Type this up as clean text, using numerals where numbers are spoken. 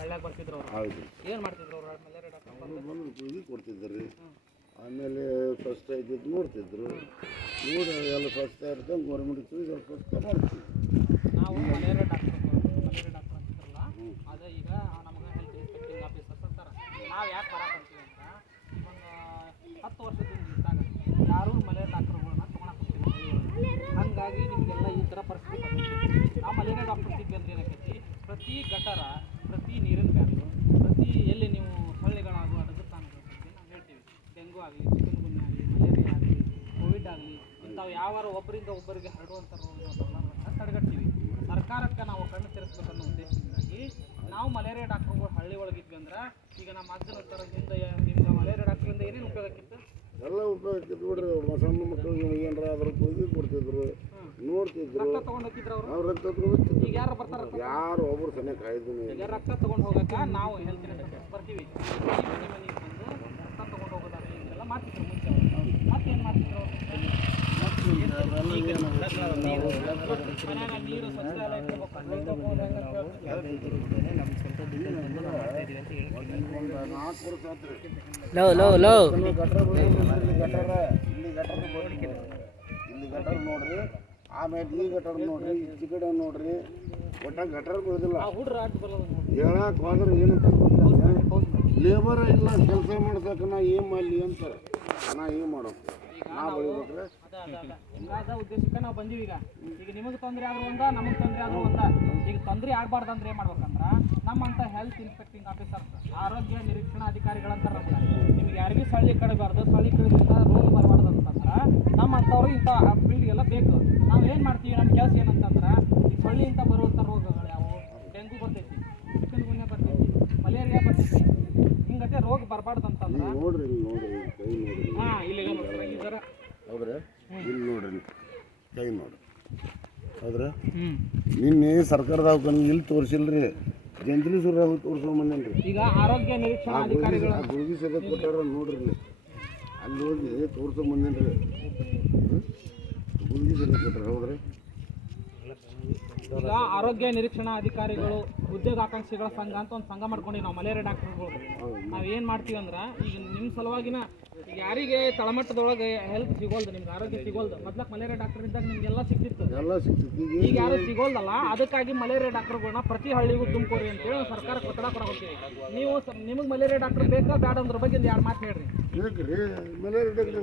ಹಳ್ಳ್ಯಾಗ ಬರ್ತಿದ್ರು ಅವರು. ಹೌದು. ಏನು ಮಾಡ್ತಿದ್ರು ಅವರು ಮಲೇರಿಯಾ ಡಾಕ್ಟರ್ ಬಂದು ಇದು ಕೊಡ್ತಿದ್ರು ರೀ. ಆಮೇಲೆ ಸ್ವಚ್ಛ ಇದ್ದಿದ್ದು ನೋಡ್ತಿದ್ರು. ನೋಡಿ ಎಲ್ಲ ಸ್ವಚ್ಛ ಇರ್ತಂಗೆ ಗೌರ್ಮೆಂಟ್ ಸ್ವಚ್ಛ ಮಾಡ್ತೀವಿ. ನಾವು ಮಲೇರಿಯಾ ಡಾಕ್ಟರ್ ಅಂತಿದ್ರಲ್ಲ, ಅದೇ ಈಗ ನಮಗೆ ಹೆಲ್ತ್ ಇನ್ಸ್ಪೆಕ್ಟಿಂಗ್ ಆಫೀಸರ್ಸ್ ಅಂತಾರೆ. ನಾವು ಯಾಕೆ ಬರಾಕಂತೀವಿ ಅಂತ, ಒಂದು 10 ವರ್ಷದಿಂದ ಇದ್ದಾಗ ಯಾರೂ ಮಲೇರಿಯಾ ಡಾಕ್ಟರ್ಗಳನ್ನ ತೊಗೊಳಕ್ಕೆ ಹೋಗ್ತಿಲ್ಲ. ಹಾಗಾಗಿ ನಿಮಗೆಲ್ಲ ಈ ಥರ ಪರಿಸ್ಥಿತಿ ಬಂದಿದೆ. ನಾವು ಮಲೇರಿಯಾ ಡಾಕ್ಟರ್ ಸಿಗ್ಲಿ ಅಂದ್ರೆ ಏನಾಕೈತಿ, ಪ್ರತಿ ಗಟರ, ಪ್ರತಿ ನೀರಿನ ಬ್ಯಾರ್ಲು, ಪ್ರತಿ ಎಲ್ಲಿ ನೀವು ಸೊಳ್ಳೆಗಳಾಗುವ ಅಡಗುತ್ತಾನಗಳ ಬಗ್ಗೆ ನಾವು ಹೇಳ್ತೀವಿ. ಡೆಂಗು ಆಗಲಿ, ಚಿಕನ್ ಗುನ್ಯಾ ಆಗಲಿ, ಮಲೇರಿಯಾ ಆಗಲಿ, ಕೋವಿಡ್ ಆಗಲಿ, ಇಂಥವು ಯಾವಾರು ಒಬ್ಬರಿಂದ ಒಬ್ಬರಿಗೆ ಹರಡುವಂಥ ರೋಗಗಳು ಬರಲಾರ್ದಂತ ತಡೆಗಟ್ತೀವಿ. ಸರ್ಕಾರಕ್ಕೆ ನಾವು ಕಣ್ಣು ತೆರೆಸ್ಬೇಕನ್ನೋ ಉದ್ದೇಶದಿಂದಾಗಿ ನಾವು ಮಲೇರಿಯಾ ಡಾಕ್ಟರ್ಗಳು ಹಳ್ಳಿ ಒಳಗಿದ್ವಿ ಅಂದ್ರೆ, ಈಗ ನಮ್ಮ ಅಜ್ಜನ ಥರ ಹಿಂದೆ ನಿಮ್ಗೆ ಮಲೇರಿಯಾ ಡಾಕ್ಟ್ರಿಂದ ಏನೇನು ಉಪಯೋಗ ಆಗಿತ್ತು? ಎಲ್ಲ ಉಪಯೋಗ ಆಗ್ತಿತ್ತು ನೋಡ್ರಿ. ಸಣ್ಣ ಮಕ್ಕಳಿಗೆ ಏನಾರ ಅದ್ರ ಇದು ಕೊಡ್ತಿದ್ರು, ನೋಡ್ತಿದ್ರು. ರಕ್ತ ತೊಗೊಂಡು ಹೋಗಿದ್ರು ಅವರು. ನಾವು ರಕ್ತ ತಗೊಂಡು ಈಗ ಯಾರು ಬರ್ತಾರೆ? ಯಾರು ಒಬ್ರು ಸನಿಹ ಕಾಯ್ದು. ಈಗ ರಕ್ತ ತೊಗೊಂಡು ಹೋಗಕ್ಕೆ ನಾವು ಹೆಲ್ತ್ ಇನ್ಸ್ಪೆಕ್ಟರ್ಸ್ ಬರ್ತೀವಿ. ಮನೆ ಮನೆಗೆ ಬಂದು ರಕ್ತ ತೊಗೊಂಡು ಹೋಗೋದಾದ್ರೆ ಇದೆಲ್ಲ ಮಾಡ್ತಿದ್ರು ಮುಂಚೆ ಅವರು. ಮತ್ತೇನು ಮಾಡ್ತಿದ್ರು ಅವರು? ನೀರು ಸ್ವಚ್ಛಾಲಯ ಗಟರ್ ನೋಡ್ರಿ, ಆಮೇಲೆ ಈ ಗಟರ್ ನೋಡ್ರಿ, ಈ ಕಡೆ ನೋಡ್ರಿ, ಒಟ್ಟ ಗಟರ್ ಬರೋದಿಲ್ಲ. ಹೇಳಕ್ ಹೋದ್ರೆ ಏನಂತ ಲೇಬರ್ ಇಲ್ಲ ಕೆಲಸ ಮಾಡ್ಸಕ್ಕೆ. ನಾ ಏನು ಮಾಡಲಿ ಅಂತಾರೆ. ನಾ ಏನು ಮಾಡೋದು? ಹಿಂಗಾದ ಉದ್ದೇಶಕ್ಕೆ ನಾವು ಬಂದೀವಿ. ಈಗ ನಿಮಗೆ ತೊಂದರೆ ಆದ್ರೂ ಒಂದ, ನಮಗೆ ತೊಂದರೆ ಆದ್ರೂ ಒಂದ. ಈಗ ತೊಂದರೆ ಆಗ್ಬಾರ್ದಂದ್ರೆ ಏನು ಮಾಡ್ಬೇಕಂದ್ರೆ, ನಮ್ಮಂತ ಹೆಲ್ತ್ ಇನ್ಸ್ಪೆಕ್ಟಿಂಗ್ ಆಫೀಸರ್ಸ್, ಆರೋಗ್ಯ ನಿರೀಕ್ಷಣಾ ಅಧಿಕಾರಿಗಳಂತಾರಲ್ಲ, ನಿಮ್ಗೆ ಯಾರಿಗೂ ಸಳ್ಳಿ ಕಡಿಬಾರ್ದು, ಸಳ್ಳಿ ಕಡಿದ್ರಿಂದ ರೋಗ ಬರಬಾರ್ದು ಅಂತಂದ್ರೆ ನಮ್ಮಂಥವ್ರು ಇಂಥ ಫೀಲ್ಡ್ಗೆಲ್ಲ ಬೇಕು. ನಾವು ಏನು ಮಾಡ್ತೀವಿ, ನಮ್ಮ ಕೆಲಸ ಏನಂತಂದ್ರೆ, ಈ ಸೊಳ್ಳಿಯಿಂದ ಬರುವಂಥ ರೋಗಗಳು ಯಾವುವು? ಡೆಂಗು ಬರ್ತೈತಿ, ಚಿಕನ್ ಗುನ್ಯಾ ಬರ್ತೈತಿ, ಮಲೇರಿಯಾ ಬರ್ತೈತಿ. ಹಿಂಗತೆ ರೋಗ ಬರಬಾರ್ದು ಅಂತಂದ್ರೆ ನೋಡ್ರಿ, ನೋಡ್ರಿ ಕೈ ನೋಡ್ರಿ. ಹಾಂ, ಇಲ್ಲಿಗ ನೋಡ್ರಿ ಈ ಥರ. ಹೌದ್ರಾ? ಇಲ್ಲಿ ನೋಡ್ರಿ ಕೈ ನೋಡ್ರಿ. ಹೌದ್ರಾ? ನಿನ್ನೆ ಸರ್ಕಾರದ ದವಾಖಾನೆ ಇಲ್ಲಿ ತೋರಿಸಿಲ್ರಿ, ಜಂತ್ರೀಶ್ವರ ತೋರಿಸ್ಕೊಂಬಂದೇನ್ರಿ. ಈಗ ಆರೋಗ್ಯ ನಿರೀಕ್ಷಣಾ ಅಧಿಕಾರಿಗಳು ಗುಳಿಗೆ ಸದ ಕೊಟ್ಟಾರ ನೋಡ್ರಿ. ಅಲ್ಲಿ ಹೋಗಿ ತೋರಿಸ್ಕೊಂಬಂದೇನ್ರಿ. ಗುಳಿಗೆ ಸದ ಕೊಟ್ಟಾರ. ಹೌದ್ರಿ? ಈಗ ಆರೋಗ್ಯ ನಿರೀಕ್ಷಣಾ ಅಧಿಕಾರಿಗಳು ಉದ್ಯೋಗಾಕಾಂಕ್ಷಿಗಳ ಸಂಘ ಅಂತ ಒಂದು ಸಂಘ ಮಾಡ್ಕೊಂಡು ನಾವು ಮಲೇರಿಯಾ ಡಾಕ್ಟರ್ಗಳು ನಾವು ಏನು ಮಾಡ್ತೀವಿ ಅಂದ್ರೆ, ಈಗ ನಿಮ್ಮ ಸಲುವಾಗಿನ ಯಾರಿಗೆ ತಳಮಟ್ಟದೊಳಗೆ ಹೆಲ್ತ್ ಸಿಗೋಲ್ದು, ನಿಮ್ಗೆ ಆರೋಗ್ಯ ಸಿಗೋಲ್ದು. ಮೊದ್ಲಕ್ಕೆ ಮಲೇರಿಯಾ ಡಾಕ್ಟರ್ ಇದ್ದಾಗ ನಿಮ್ಗೆಲ್ಲ ಸಿಕ್ತಿತ್ತು, ಈಗ ಯಾರು ಸಿಗೋಲ್ದಲ್ಲ. ಅದಕ್ಕಾಗಿ ಮಲೇರಿಯಾ ಡಾಕ್ಟರ್ಗಳನ್ನ ಪ್ರತಿ ಹಳ್ಳಿಗೂ ತುಂಬ್ಕೋರಿ ಅಂತೇಳಿ ಸರ್ಕಾರಕ್ಕೆ ಒತ್ತಡ ಕೊಡ ಹೋಗ್ತೀವಿ. ನೀವು ನಿಮಗೆ ಮಲೇರಿಯಾ ಡಾಕ್ಟರ್ ಬೇಕಾ ಬೇಡ ಅದ್ರ ಬಗ್ಗೆ ಒಂದು 2 ಮಾತು ಹೇಳ್ರಿ. Malaria doctor